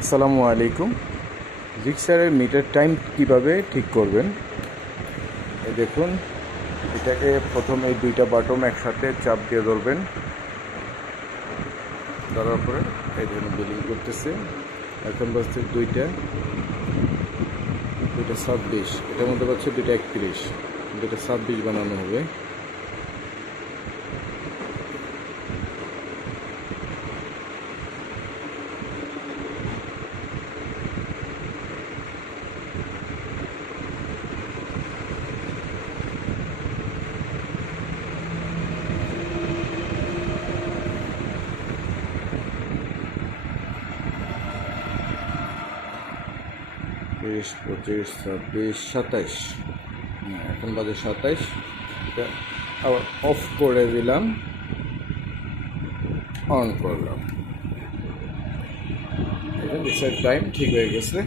আসসালামু আলাইকুম। রিক্সারের metre time কিভাবে ঠিক করবেন, এই দেখুন। এটাকে প্রথমে এই দুইটা বাটন একসাথে চাপ দিয়ে ধরবেন। ধরার পরে এই ধরনের বিলিং করতেছে। এখন বাজছে দুইটা 26, এটার মধ্যে পাচ্ছে 2:31, 2:26 বানানো হবে। বিশ, 25, 26, 27, এখন বাজে 27। এটা আবার অফ করে দিলাম, অন করলাম। এখন রিক্সার টাইম ঠিক হয়ে গেছে।